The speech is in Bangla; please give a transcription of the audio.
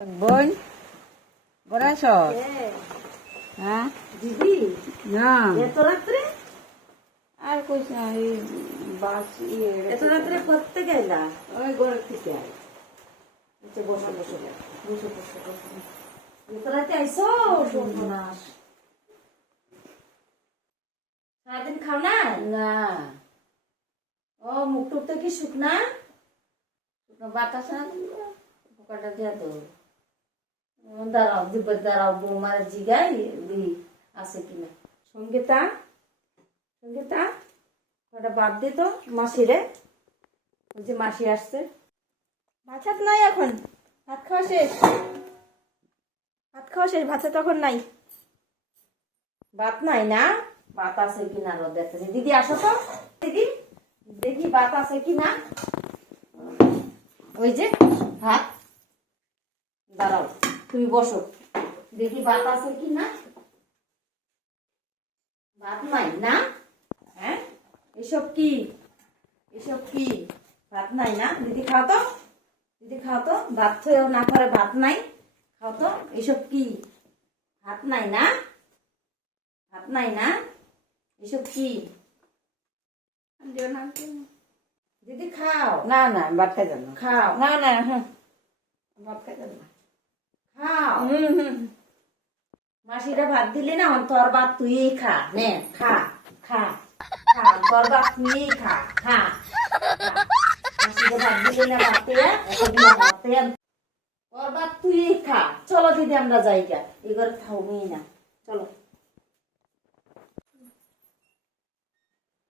বোন বড়াছ হ্যাঁ দিদি না এত রাত্রে আর কইস না এই বাস এত রাত্রে করতে গেলা ওই ঘরের থেকে আই আচ্ছা বসো বসো বসো বসো বসো এত রাতে আইসো সর্বনাশ সারাদিন খাও না না ও মুখ টুকটা কি শুকনা বাতাস পোকাটা দিয়া তো দাঁড়াও দিব্য দাঁড়াও বৌমার জিগাই দি আছে কিনা সঙ্গীতা সঙ্গীতা ওটা বাদ দে তো মাসিরে ওই যে মাসি আসছে ভাত ছাত নাই এখন ভাত খাওয়া শেষ ভাত ছাত তখন নাই। ভাত নাই না ভাত আছে কিনা রোদ দেখতেছি দিদি আসো তো দিদি দেখি ভাত আছে কিনা ওই যে ভাত দাঁড়াও তুমি বসো দেখি ভাত আছে কিনা ভাত নাই না হ্যাঁ এসব কি ভাত নাই না দিদি খাও তো ভাত খেয়েও না করে ভাত নাই খাও তো এসব কি ভাত নাই না এসব কি দিদি খাও না না আমি ভাত খাই যাব না খাও না না হ্যাঁ ভাত খাই যাব না খাও মাসিরা ভাত দিলে না তোর ভাত তুই খা নে খা খা খা তোর ভাত তুই খা খা মাসিরা ভাত দিলে না ভাতে তোর ভাত তুই খা চলো দিদি আমরা যাই গা এবার খাও না চলো